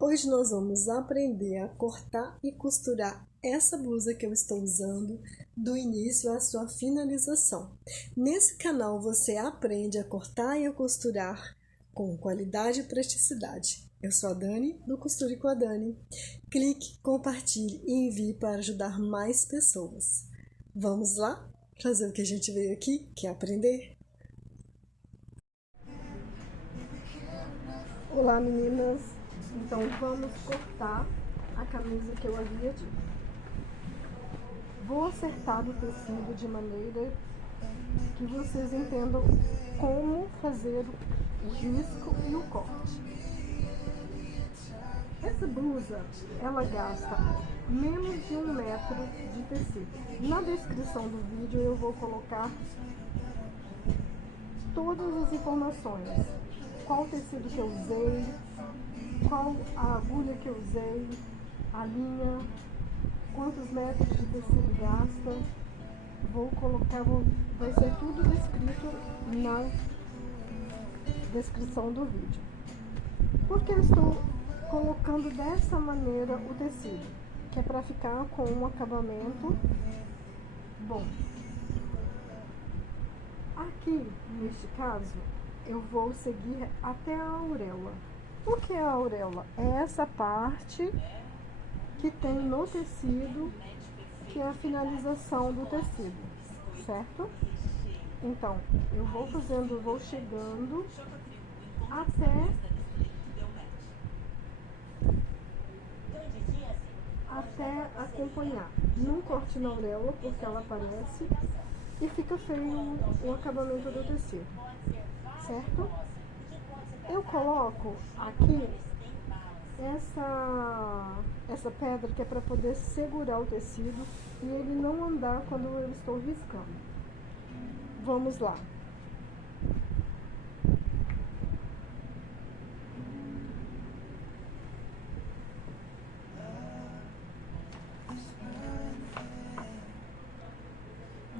Hoje nós vamos aprender a cortar e costurar essa blusa que eu estou usando do início à sua finalização. Nesse canal você aprende a cortar e a costurar com qualidade e praticidade. Eu sou a Dani, do Costure com a Dani. Clique, compartilhe e envie para ajudar mais pessoas. Vamos lá fazer o que a gente veio aqui, que é aprender? Olá meninas, então vamos cortar a camisa que eu havia dito. Vou acertar o tecido de maneira que vocês entendam como fazer o risco e o corte. Essa blusa, ela gasta menos de 1 metro de tecido. Na descrição do vídeo eu vou colocar todas as informações. Qual tecido que eu usei, qual a agulha que eu usei, a linha, quantos metros de tecido gasta. Vou colocar, vai ser tudo descrito na descrição do vídeo. Por que eu estou colocando dessa maneira o tecido? Que é para ficar com um acabamento bom. Aqui, neste caso, eu vou seguir até a auréola. O que é a auréola? É essa parte que tem no tecido, que é a finalização do tecido, certo? Então, eu vou chegando até acompanhar. Não corte na auréola, porque ela aparece e fica feio o acabamento do tecido, certo? Eu coloco aqui essa pedra que é para poder segurar o tecido e ele não andar quando eu estou riscando. Vamos lá.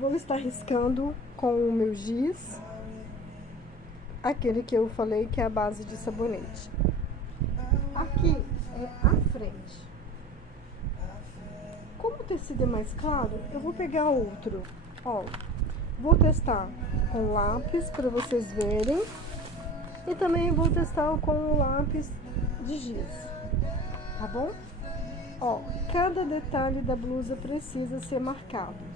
Vou estar riscando com o meu giz, aquele que eu falei que é a base de sabonete. Aqui é a frente. Como o tecido é mais claro, eu vou pegar outro. Ó, vou testar com lápis para vocês verem. E também vou testar com o lápis de giz, tá bom? Ó, cada detalhe da blusa precisa ser marcado,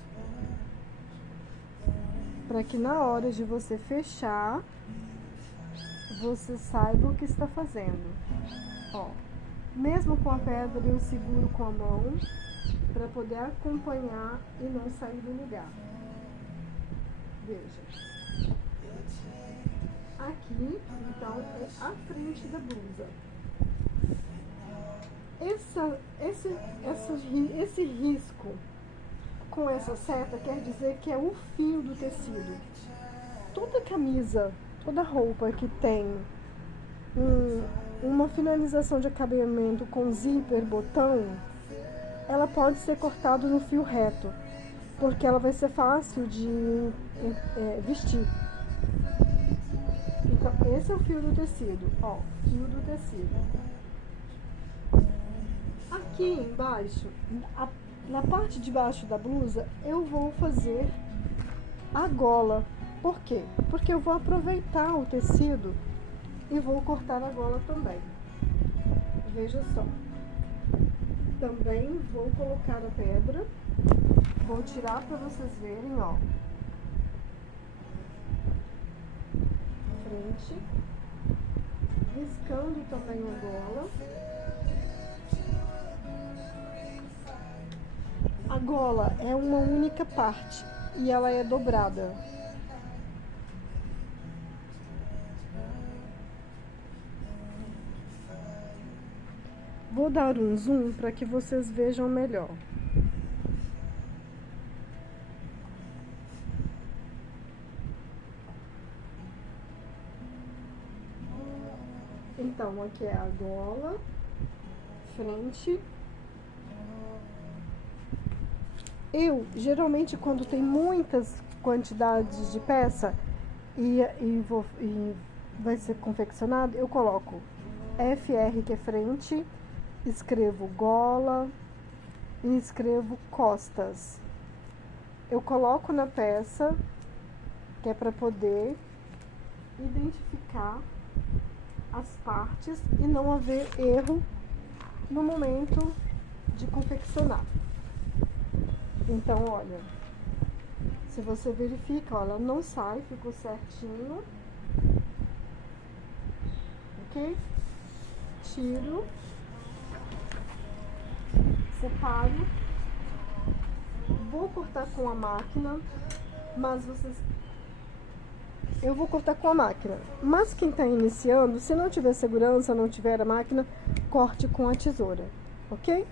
para que na hora de você fechar, você saiba o que está fazendo. Ó, mesmo com a pedra eu seguro com a mão, para poder acompanhar e não sair do lugar. Veja. Aqui, então, é a frente da blusa. Esse risco com essa seta quer dizer que é o fio do tecido. Toda camisa, toda roupa que tem uma finalização de acabamento com zíper, botão, ela pode ser cortada no fio reto, porque ela vai ser fácil de vestir. Então, esse é o fio do tecido, ó, fio do tecido. Aqui embaixo, na parte de baixo da blusa, eu vou fazer a gola. Por quê? Porque eu vou aproveitar o tecido e vou cortar a gola também. Veja só. Também vou colocar a pedra, vou tirar para vocês verem, ó. Frente, riscando também a gola. A gola é uma única parte e ela é dobrada. Vou dar um zoom para que vocês vejam melhor. Então, aqui é a gola, frente. Eu, geralmente, quando tem muitas quantidades de peça e vai ser confeccionado, eu coloco FR, que é frente, escrevo gola e escrevo costas. Eu coloco na peça, que é para poder identificar as partes e não haver erro no momento de confeccionar. Então, olha, se você verifica, ó, ela não sai, ficou certinho, ok? Tiro, separo, vou cortar com a máquina, mas eu vou cortar com a máquina, mas quem está iniciando, se não tiver segurança, não tiver a máquina, corte com a tesoura, ok?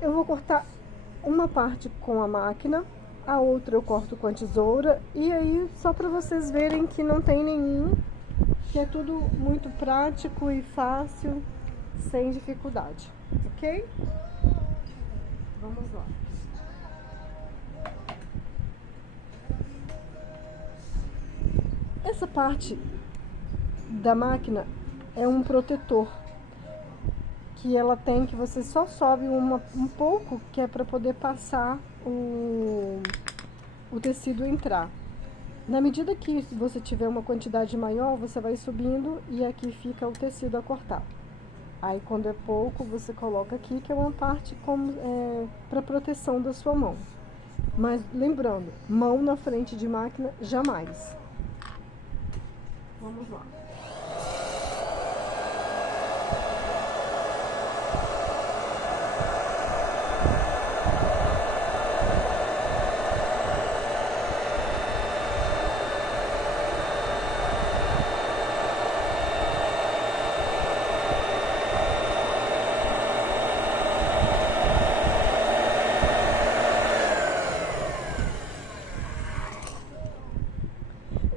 Eu vou cortar uma parte com a máquina, a outra eu corto com a tesoura, e aí só para vocês verem que não tem nenhum, que é tudo muito prático e fácil, sem dificuldade, ok? Vamos lá. Essa parte da máquina é um protetor que ela tem, que você só sobe um pouco, que é para poder passar o tecido entrar. Na medida que você tiver uma quantidade maior, você vai subindo e aqui fica o tecido a cortar. Aí quando é pouco, você coloca aqui, que é uma parte para proteção da sua mão. Mas lembrando, mão na frente de máquina, jamais. Vamos lá.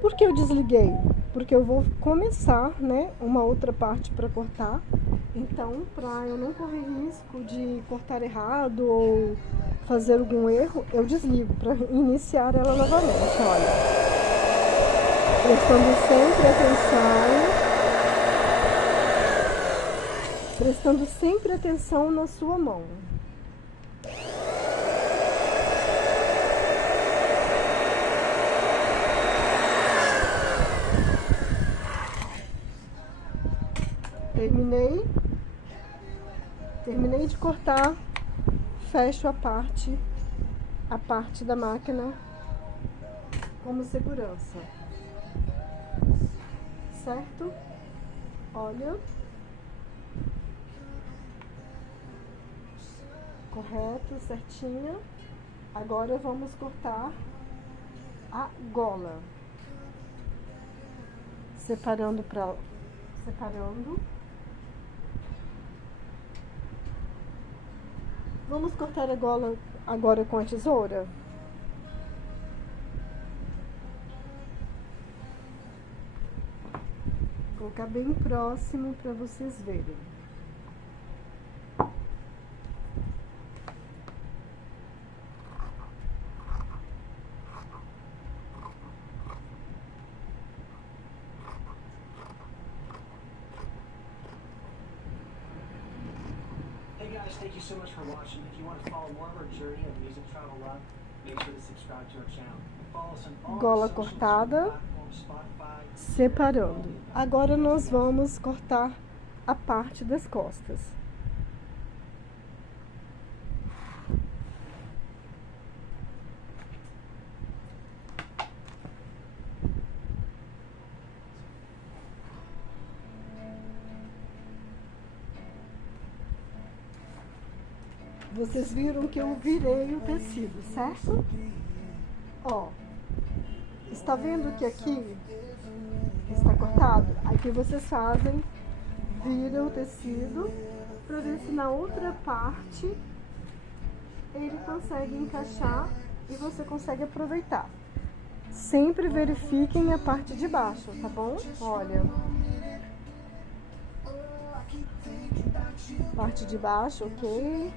Por que eu desliguei? Porque eu vou começar, né, uma outra parte para cortar. Então, para eu não correr risco de cortar errado ou fazer algum erro, eu desligo para iniciar ela novamente, olha. Prestando sempre atenção na sua mão. Terminei de cortar, fecho a parte da máquina como segurança, certo? Olha, correto, certinha. Agora vamos cortar a gola, separando. Vamos cortar a gola agora com a tesoura? Vou colocar bem próximo para vocês verem. Thank you so much for watching. If you want to follow more of our journey of music travel love, make sure to subscribe to our channel. Follow us on all Gola social cortada, platforms, Spotify. separando. Agora nós vamos cortar a parte das costas. Vocês viram que eu virei o tecido, certo? Ó, está vendo que aqui está cortado? Aqui vocês fazem, viram o tecido para ver se na outra parte ele consegue encaixar e você consegue aproveitar. Sempre verifiquem a parte de baixo, tá bom? Olha. Parte de baixo, ok?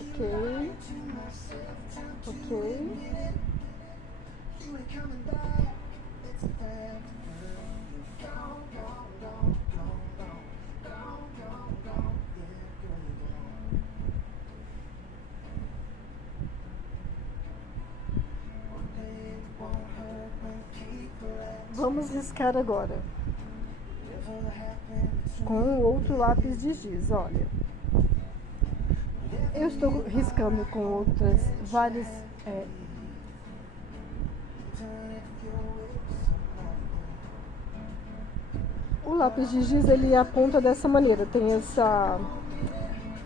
Ok. Ok. vamos riscar agora com outro lápis de giz, olha. Eu estou riscando com várias o lápis de giz, ele aponta dessa maneira, tem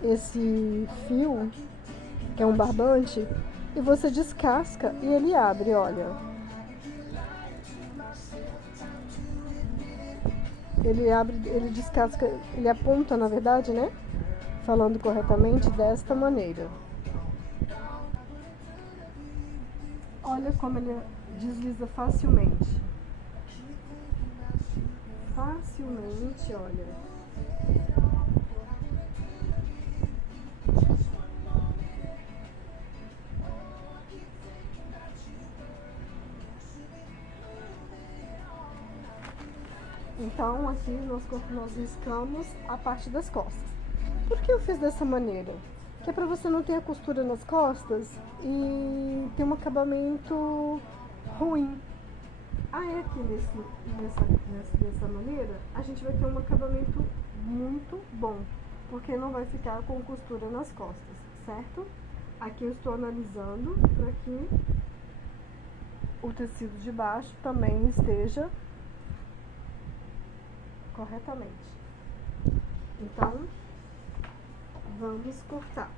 esse fio, que é um barbante, e você descasca e ele abre, olha. Ele abre, ele descasca, ele aponta, na verdade, né? Falando corretamente, desta maneira. Olha como ele desliza facilmente. Facilmente, olha. Então, aqui nós riscamos a parte das costas. Por que eu fiz dessa maneira? Que é para você não ter a costura nas costas e ter um acabamento ruim. Aí aqui dessa maneira, a gente vai ter um acabamento muito bom, porque não vai ficar com costura nas costas, certo? Aqui eu estou analisando para que o tecido de baixo também esteja corretamente. Então, vamos cortar.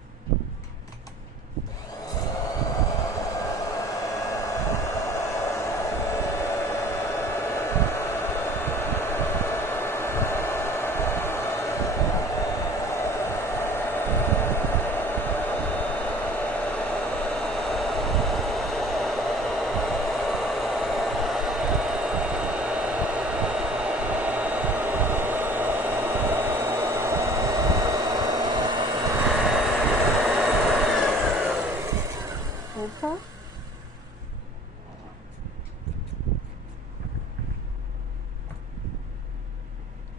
Opa.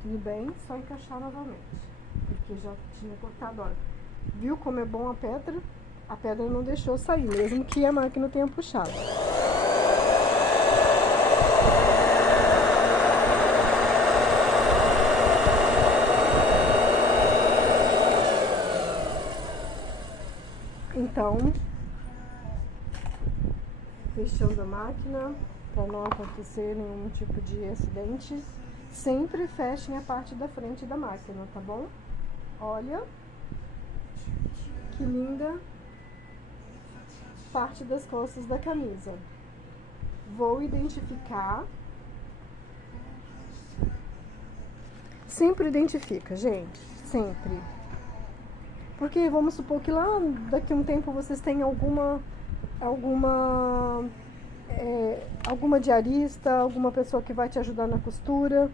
Tudo bem, só encaixar novamente, porque já tinha cortado, olha. Viu como é bom a pedra? A pedra não deixou sair, mesmo que a máquina tenha puxado. Então, fechando a máquina, para não acontecer nenhum tipo de acidente, sempre fechem a parte da frente da máquina, tá bom? Olha, que linda parte das costas da camisa. Vou identificar. Sempre identifica, gente, sempre. Porque vamos supor que lá daqui a um tempo vocês tenham alguma diarista, alguma pessoa que vai te ajudar na costura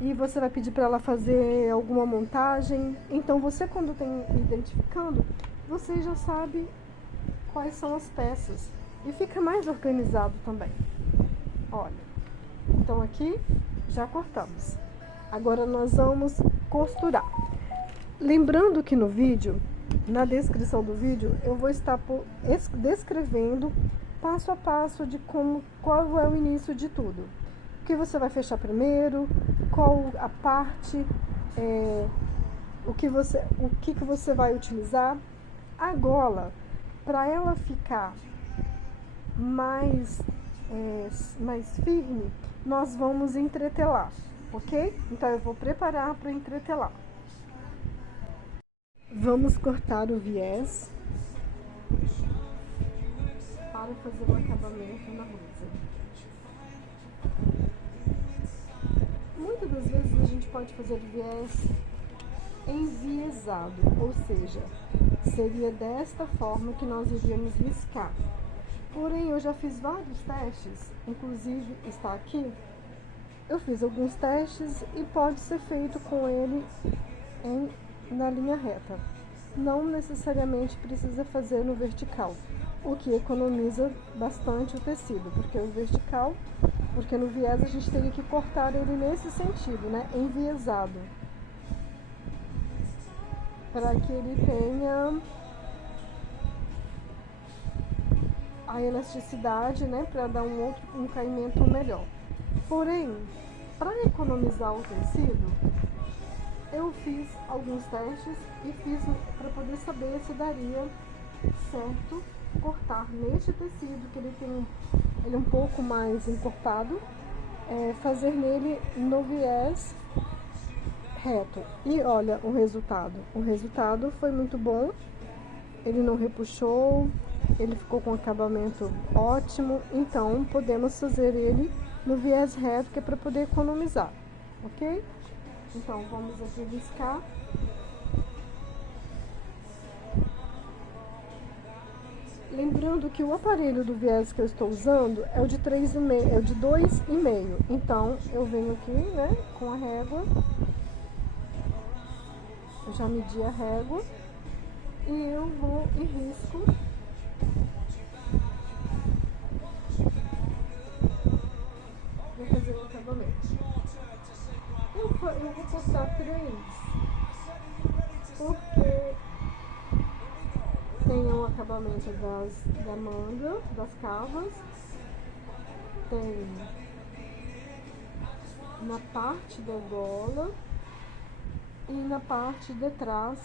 e você vai pedir para ela fazer alguma montagem. Então você, quando tem identificando, você já sabe quais são as peças e fica mais organizado também. Olha, então aqui já cortamos. Agora nós vamos costurar. Lembrando que no vídeo, na descrição do vídeo, eu vou estar descrevendo passo a passo de qual é o início de tudo. O que você vai fechar primeiro, qual a parte, o que você vai utilizar. A gola, para ela ficar mais firme, nós vamos entretelar, ok? Então eu vou preparar para entretelar. Vamos cortar o viés para fazer o acabamento na blusa. Muitas das vezes a gente pode fazer o viés enviesado, ou seja, seria desta forma que nós iríamos riscar. Porém, eu já fiz vários testes, inclusive está aqui. Eu fiz alguns testes e pode ser feito com ele na linha reta. Não necessariamente precisa fazer no vertical, o que economiza bastante o tecido, porque no viés a gente teria que cortar ele nesse sentido, né, enviesado, para que ele tenha a elasticidade, né, para dar um caimento melhor. Porém, para economizar o tecido, eu fiz alguns testes e fiz para poder saber se daria certo cortar neste tecido, que ele é um pouco mais encorpado, fazer nele no viés reto. E olha o resultado. O resultado foi muito bom. Ele não repuxou, ele ficou com acabamento ótimo. Então, podemos fazer ele no viés reto, que é para poder economizar, ok? Então, vamos aqui riscar. Lembrando que o aparelho do viés que eu estou usando é o de 3,5, é o de 2,5. Então, eu venho aqui, né, com a régua. Eu já medi a régua. E eu vou e risco. Vou fazer o acabamento. Eu vou cortar 3, porque tem o acabamento da manga, das cavas, tem na parte da gola e na parte de trás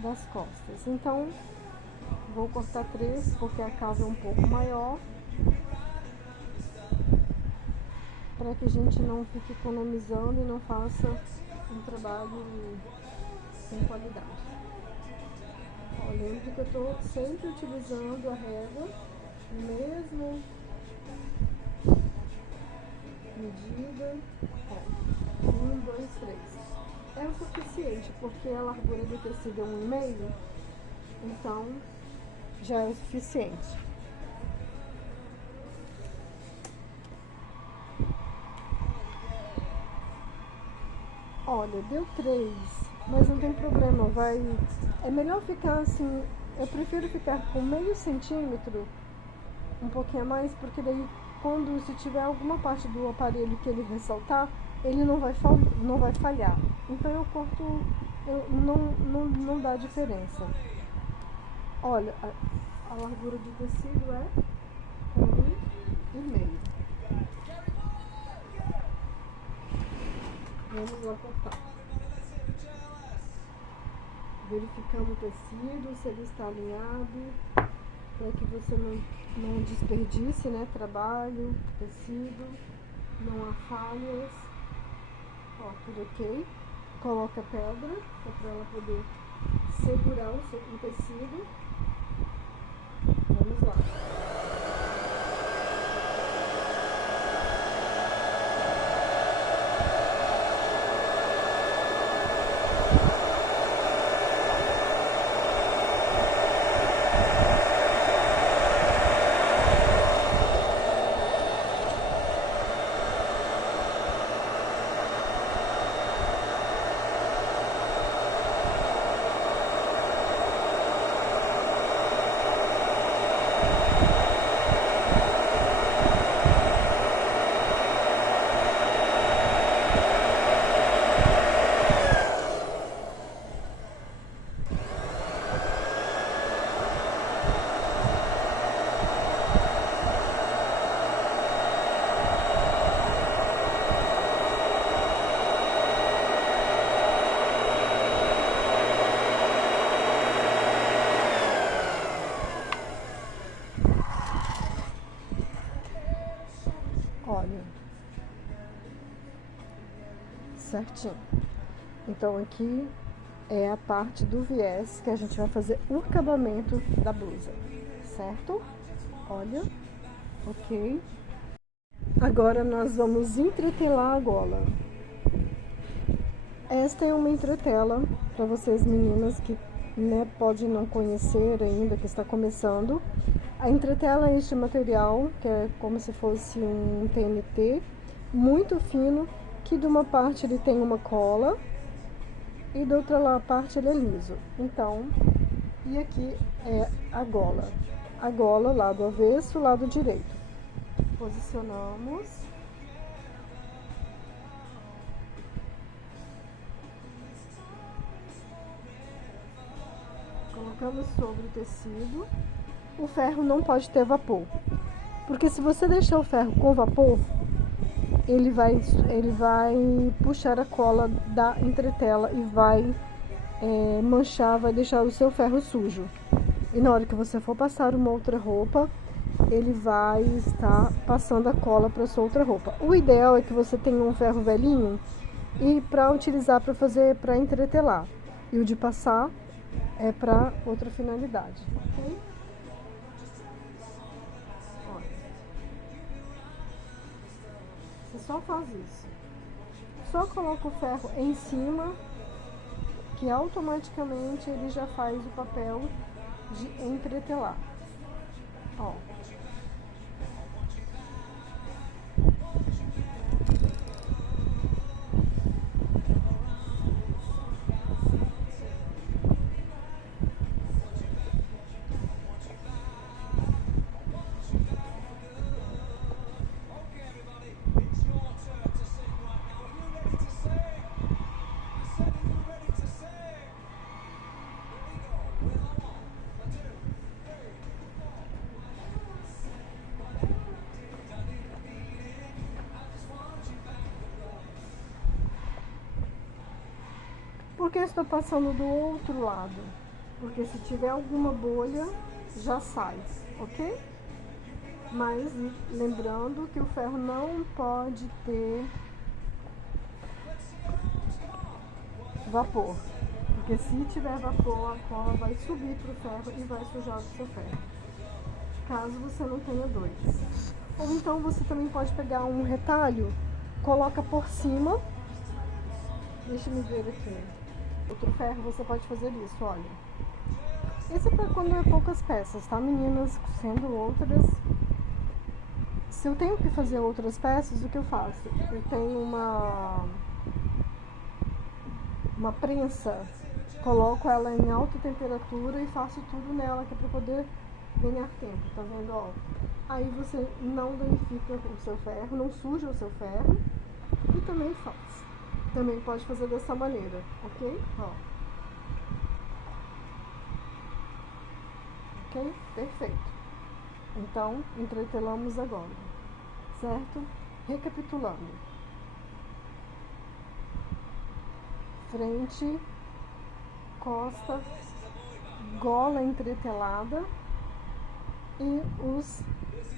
das costas. Então, vou cortar 3, porque a cava é um pouco maior, para que a gente não fique economizando e não faça um trabalho sem qualidade. Ó, lembre que eu estou sempre utilizando a régua, mesmo medida, 1, 2, 3. É o suficiente, porque a largura do tecido é 1,5, então já é o suficiente. Olha, deu 3, mas não tem problema, é melhor ficar assim, eu prefiro ficar com meio centímetro, um pouquinho a mais, porque daí se tiver alguma parte do aparelho que ele ressaltar, ele não vai falhar. Então eu corto, não dá diferença. Olha, a largura do tecido é 1,5. Vamos lá cortar. Verificando o tecido, se ele está alinhado, para que você não desperdice, né, trabalho, tecido, não há falhas. Ó, tudo ok. Coloca a pedra, para ela poder segurar o tecido. Vamos lá. Olha, certinho. Então aqui é a parte do viés que a gente vai fazer o acabamento da blusa, certo? Olha, ok. Agora nós vamos entretelar a gola. Esta é uma entretela para vocês meninas que, né, pode não conhecer ainda, que está começando. A entretela é este material, que é como se fosse um TNT, muito fino, que de uma parte ele tem uma cola e da outra parte ele é liso. Então, e aqui é a gola. A gola, lado avesso, lado direito. Posicionamos. Colocamos sobre o tecido. O ferro não pode ter vapor, porque se você deixar o ferro com vapor, ele vai puxar a cola da entretela e vai manchar, vai deixar o seu ferro sujo. E na hora que você for passar uma outra roupa, ele vai estar passando a cola para sua outra roupa. O ideal é que você tenha um ferro velhinho e para utilizar para entretelar. E o de passar é para outra finalidade, ok? Olha. Você só faz isso. Só coloca o ferro em cima, que automaticamente ele já faz o papel de entretelar. Ó. Por que estou passando do outro lado? Porque se tiver alguma bolha, já sai, ok? Mas lembrando que o ferro não pode ter vapor. Porque se tiver vapor, a cola vai subir para o ferro e vai sujar o seu ferro. Caso você não tenha dois. Ou então você também pode pegar um retalho, coloca por cima. Deixa eu ver aqui. Outro ferro você pode fazer isso, olha. Esse é para quando é poucas peças, tá, meninas? Sendo outras. Se eu tenho que fazer outras peças, o que eu faço? Eu tenho uma prensa, coloco ela em alta temperatura e faço tudo nela, que é para poder ganhar tempo, tá vendo? Ó, aí você não danifica o seu ferro, não suja o seu ferro e também faz. Também pode fazer dessa maneira, ok? Ó. Ok? Perfeito. Então, entretelamos agora, certo? Recapitulando. Frente, costa, gola entretelada e os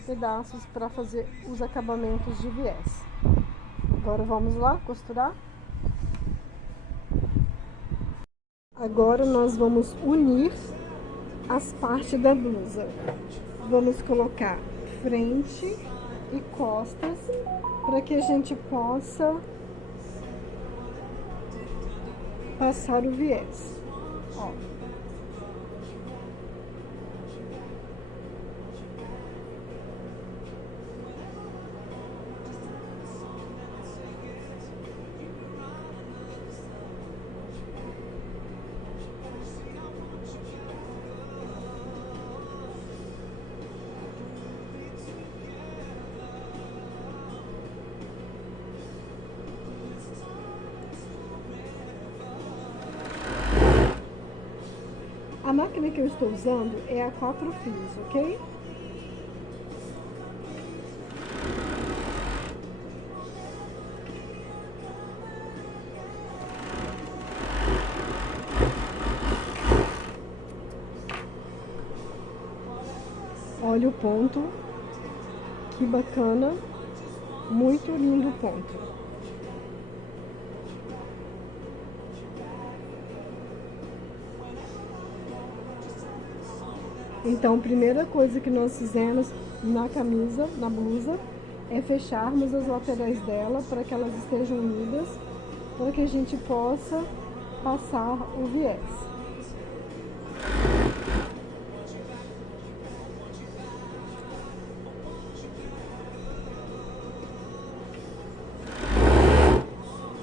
pedaços para fazer os acabamentos de viés. Agora vamos lá costurar? Agora nós vamos unir as partes da blusa. Vamos colocar frente e costas para que a gente possa passar o viés. Ó. A máquina que eu estou usando é a 4 fios, ok? Olha o ponto, que bacana, muito lindo o ponto. Então, a primeira coisa que nós fizemos na camisa, na blusa, é fecharmos as laterais dela para que elas estejam unidas, para que a gente possa passar o viés.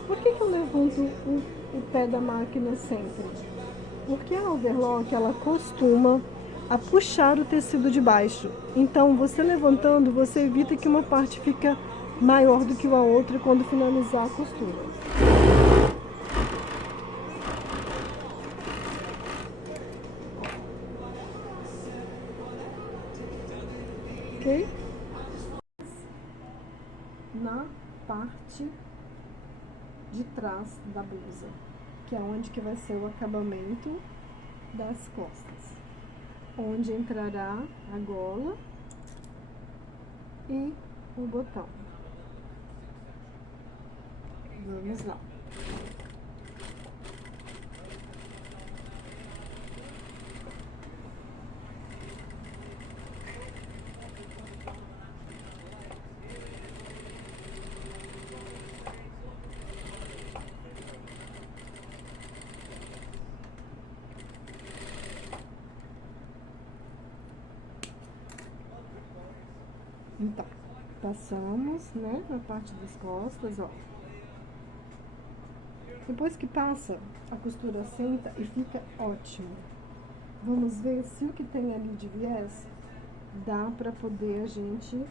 Por que eu levanto o pé da máquina sempre? Porque a overlock, ela costuma a puxar o tecido de baixo. Então, você levantando, você evita que uma parte fica maior do que a outra quando finalizar a costura. Ok? Na parte de trás da blusa, que é onde que vai ser o acabamento das costas, onde entrará a gola e o botão. Vamos lá. Então, passamos, né, na parte das costas, ó. Depois que passa, a costura senta e fica ótimo. Vamos ver se o que tem ali de viés dá pra poder a gente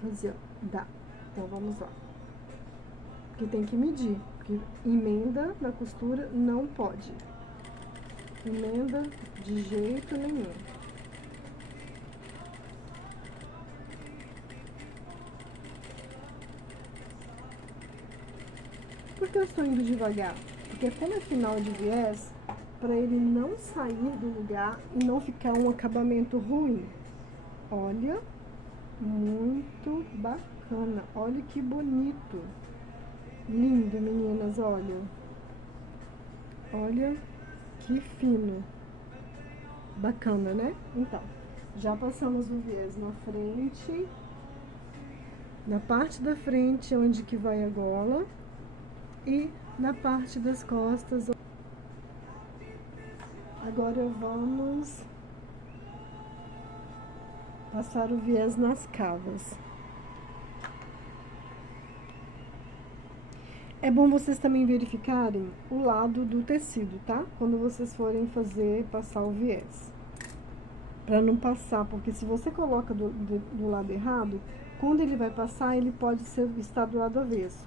fazer, ó. Dá. Então, vamos lá. Porque tem que medir, porque emenda na costura não pode. Emenda de jeito nenhum. Por que eu estou indo devagar? Porque como é final de viés, para ele não sair do lugar e não ficar um acabamento ruim. Olha, muito bacana. Olha que bonito. Lindo, meninas, olha. Olha que fino. Bacana, né? Então, já passamos o viés na frente. Na parte da frente, onde que vai a gola. E na parte das costas. Agora vamos passar o viés nas cavas. É bom vocês também verificarem o lado do tecido, tá? Quando vocês forem passar o viés. Pra não passar, porque se você coloca do lado errado, quando ele vai passar, ele pode estar do lado avesso.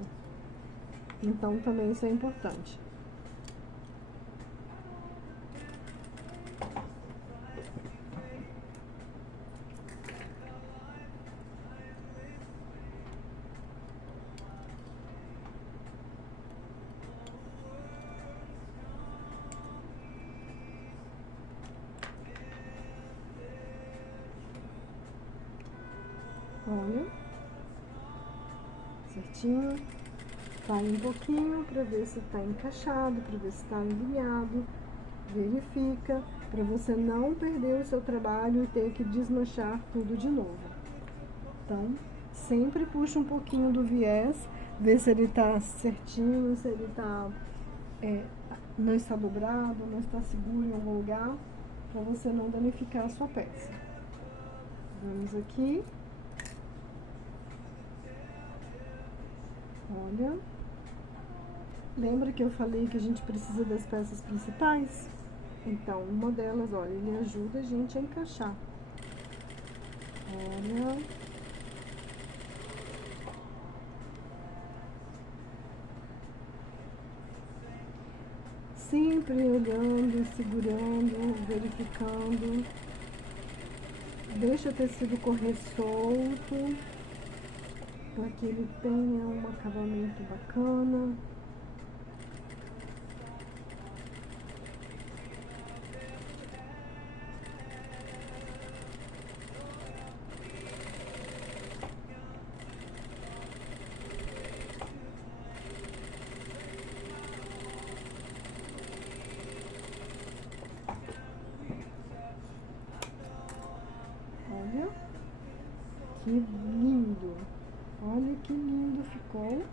Então, também isso é importante. Olha. Certinho. Vai um pouquinho pra ver se tá encaixado, pra ver se tá alinhado. Verifica, pra você não perder o seu trabalho e ter que desmanchar tudo de novo. Então, sempre puxa um pouquinho do viés, vê se ele tá certinho, se ele tá, não está dobrado, não está seguro em algum lugar, pra você não danificar a sua peça. Vamos aqui. Olha. Lembra que eu falei que a gente precisa das peças principais? Então, uma delas, olha, ele ajuda a gente a encaixar. Olha. Sempre olhando, segurando, verificando. Deixa o tecido correr solto, para que ele tenha um acabamento bacana. Olha, que lindo! Olha que lindo ficou.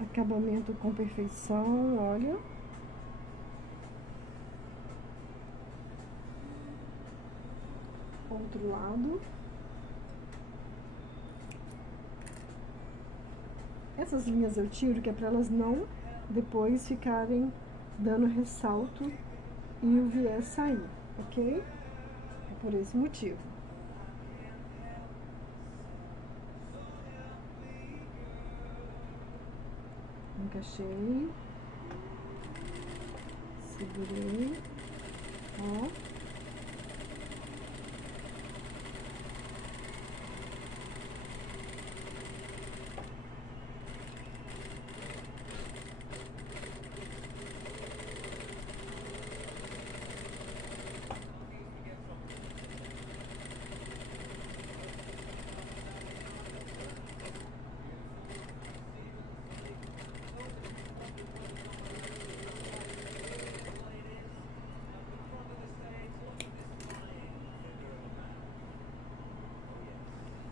Acabamento com perfeição, olha. Outro lado. Essas linhas eu tiro, que é para elas não depois ficarem dando ressalto e o viés sair, ok? É por esse motivo. Encaixei, segurei. Ó.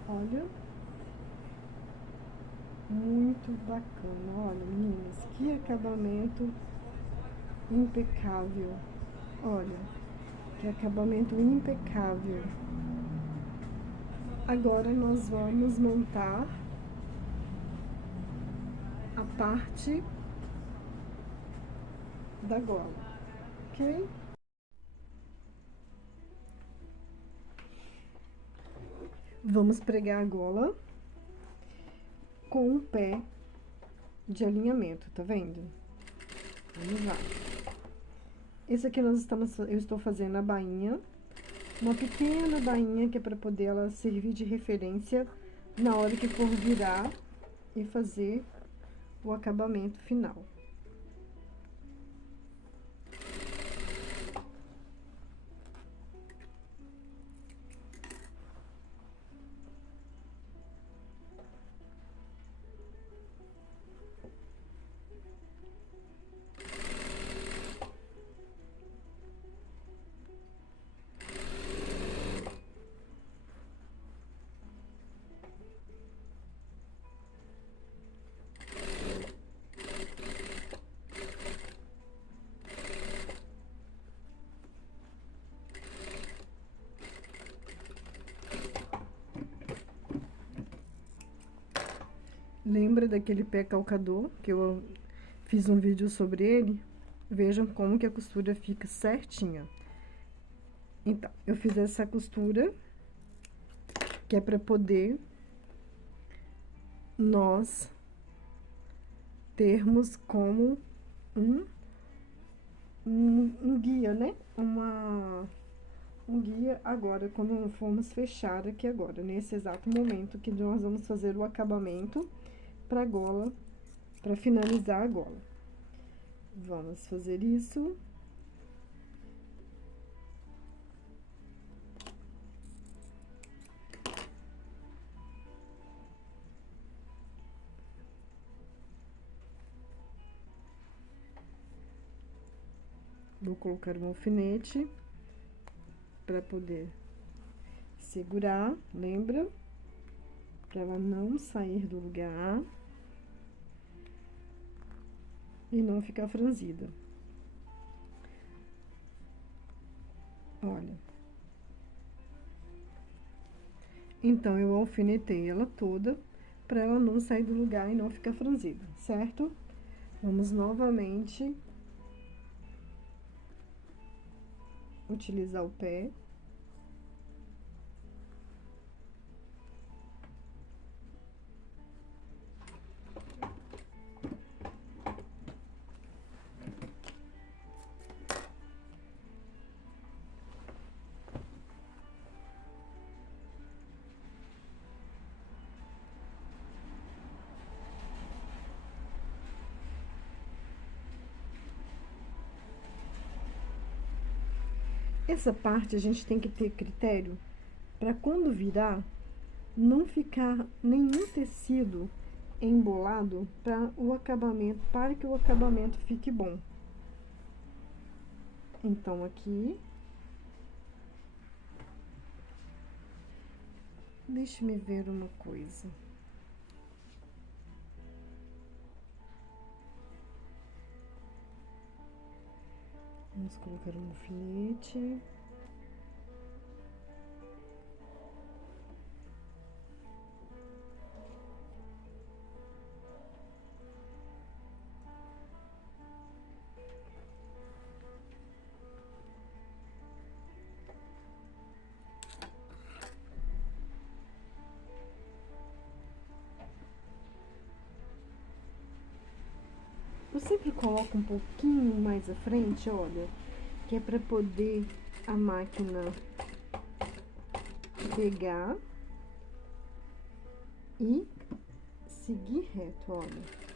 Olha, muito bacana. Olha, meninas, que acabamento impecável. Olha, que acabamento impecável. Agora nós vamos montar a parte da gola, ok? Vamos pregar a gola com o pé de alinhamento, tá vendo? Vamos lá. Esse aqui eu estou fazendo a bainha, uma pequena bainha que é para poder ela servir de referência na hora que for virar e fazer o acabamento final. Lembra daquele pé calcador, que eu fiz um vídeo sobre ele? Vejam como que a costura fica certinha. Então, eu fiz essa costura, que é para poder nós termos como um guia, né? Um guia agora, quando formos fechar aqui agora, nesse exato momento que nós vamos fazer o acabamento pra gola, pra finalizar a gola. Vamos fazer isso. Vou colocar um alfinete pra poder segurar, lembra? Pra ela não sair do lugar e não ficar franzida. Olha. Então, eu alfinetei ela toda pra ela não sair do lugar e não ficar franzida, certo? Vamos novamente utilizar o pé. Essa parte a gente tem que ter critério para quando virar, não ficar nenhum tecido embolado para que o acabamento fique bom. Então, aqui, deixa-me ver uma coisa. Vamos colocar um alfinete. Eu sempre coloco um pouquinho mais à frente, olha, que é pra poder a máquina pegar e seguir reto, olha.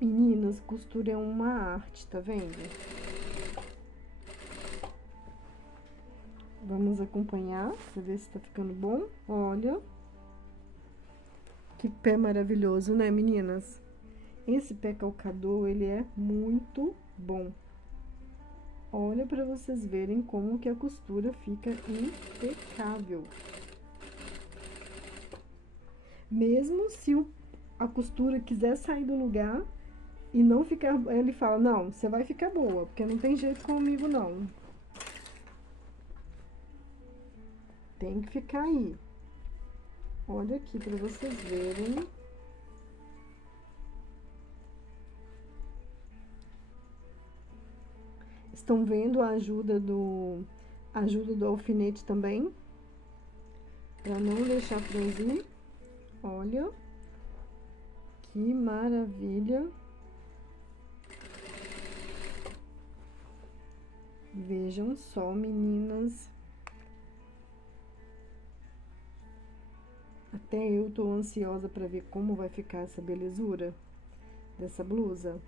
Meninas, costura é uma arte, tá vendo? Vamos acompanhar pra ver se tá ficando bom. Olha. Que pé maravilhoso, né, meninas? Esse pé calcador, ele é muito bom. Olha pra vocês verem como que a costura fica impecável. Mesmo se a costura quiser sair do lugar e não ficar, ele fala, não, você vai ficar boa, porque não tem jeito comigo, não. Tem que ficar aí. Olha aqui pra vocês verem. Estão vendo a ajuda do alfinete também? Pra não deixar franzir. Olha. Que maravilha. Vejam só, meninas. Até eu tô ansiosa pra ver como vai ficar essa belezura dessa blusa.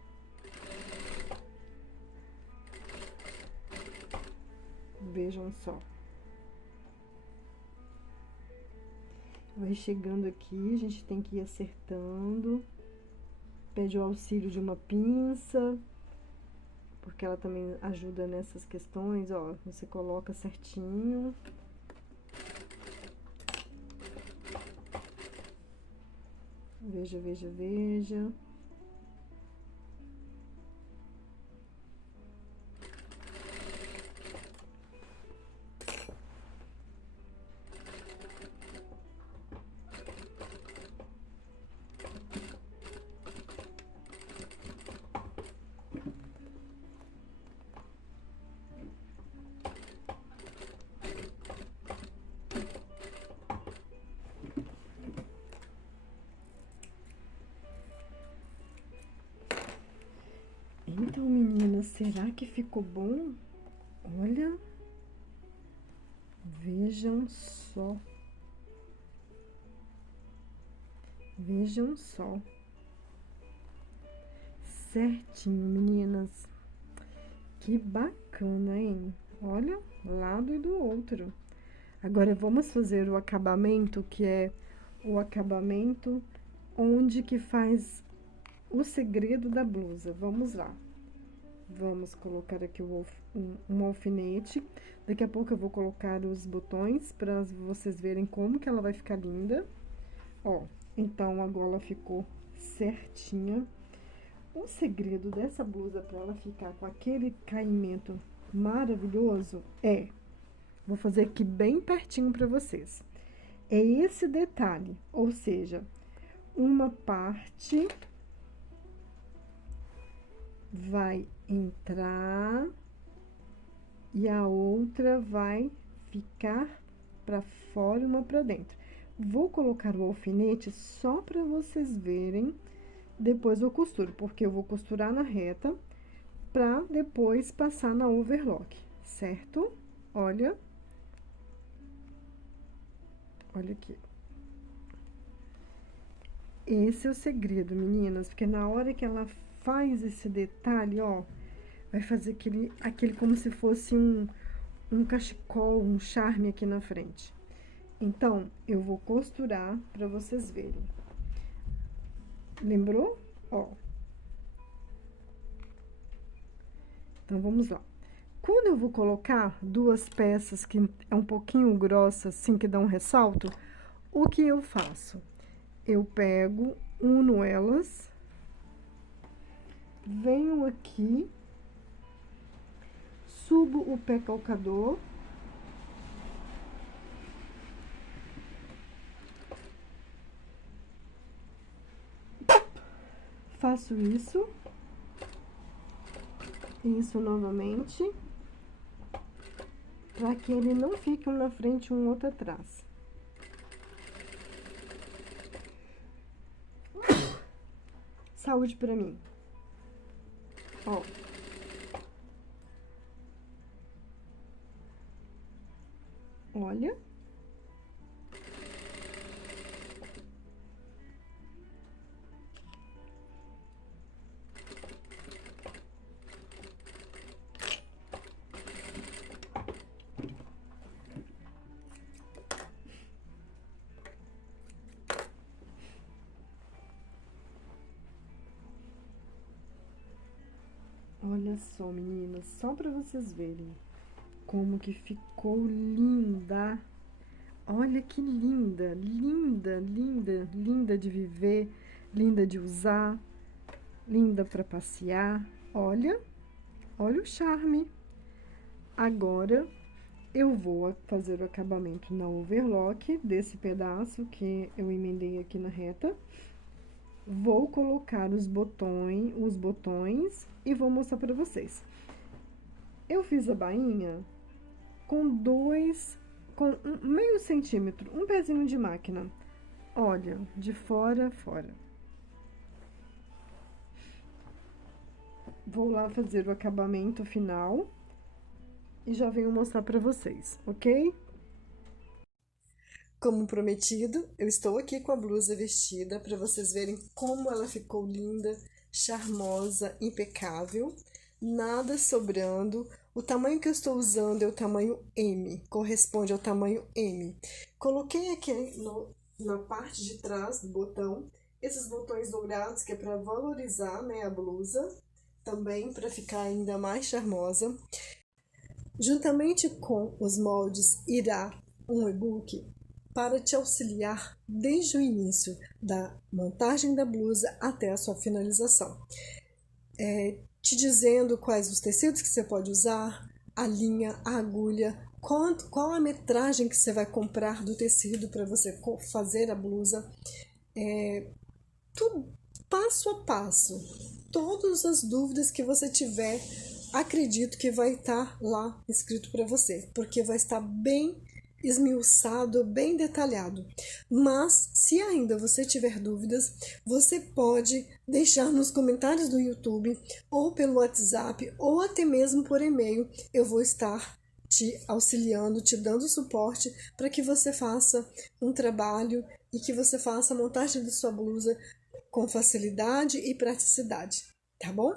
Vejam só. Vai chegando aqui, a gente tem que ir acertando. Pede o auxílio de uma pinça, porque ela também ajuda nessas questões, ó. Você coloca certinho. Veja, veja, veja. Então, meninas, será que ficou bom? Olha. Vejam só. Vejam só. Certinho, meninas. Que bacana, hein? Olha, lado e do outro. Agora, vamos fazer o acabamento, que é o acabamento onde que faz o segredo da blusa. Vamos lá. Vamos colocar aqui um alfinete. Daqui a pouco eu vou colocar os botões para vocês verem como que ela vai ficar linda. Ó, então a gola ficou certinha. O segredo dessa blusa para ela ficar com aquele caimento maravilhoso vou fazer aqui bem pertinho para vocês. É esse detalhe, ou seja, uma parte vai entrar e a outra vai ficar para fora e uma para dentro. Vou colocar o alfinete só para vocês verem, depois eu costuro, porque eu vou costurar na reta para depois passar na overlock, certo? Olha. Olha aqui. Esse é o segredo, meninas, porque na hora que ela faz esse detalhe, ó, vai fazer aquele como se fosse um cachecol, um charme aqui na frente. Então, eu vou costurar pra vocês verem. Lembrou? Ó. Então, vamos lá. Quando eu vou colocar duas peças que é um pouquinho grossa, assim, que dá um ressalto, o que eu faço? Eu pego, uno elas, venho aqui, subo o pé calcador, faço isso, isso novamente, para que ele não fique um na frente e um outro atrás. Saúde pra mim. Ó. Olha. Olha só, meninas, só para vocês verem como que ficou linda. Olha que linda, linda, linda, linda de viver, linda de usar, linda para passear. Olha, olha o charme. Agora, eu vou fazer o acabamento na overlock desse pedaço que eu emendei aqui na reta. Vou colocar os botões e vou mostrar para vocês. Eu fiz a bainha com meio centímetro, um pezinho de máquina. Olha, de fora a fora. Vou lá fazer o acabamento final e já venho mostrar para vocês, ok? Como prometido, eu estou aqui com a blusa vestida para vocês verem como ela ficou linda, charmosa, impecável, nada sobrando. O tamanho que eu estou usando é o tamanho M, corresponde ao tamanho M. Coloquei aqui na parte de trás do botão, esses botões dourados que é para valorizar, né, a blusa, também para ficar ainda mais charmosa. Juntamente com os moldes irá um e-book para te auxiliar desde o início da montagem da blusa até a sua finalização. Te dizendo quais os tecidos que você pode usar, a linha, a agulha, qual a metragem que você vai comprar do tecido para você fazer a blusa. Tudo passo a passo. Todas as dúvidas que você tiver, acredito que vai estar lá escrito para você, porque vai estar bem esmiuçado, bem detalhado. Mas, se ainda você tiver dúvidas, você pode deixar nos comentários do YouTube, ou pelo WhatsApp, ou até mesmo por e-mail. Eu vou estar te auxiliando, te dando suporte para que você faça um trabalho e que você faça a montagem da sua blusa com facilidade e praticidade, tá bom?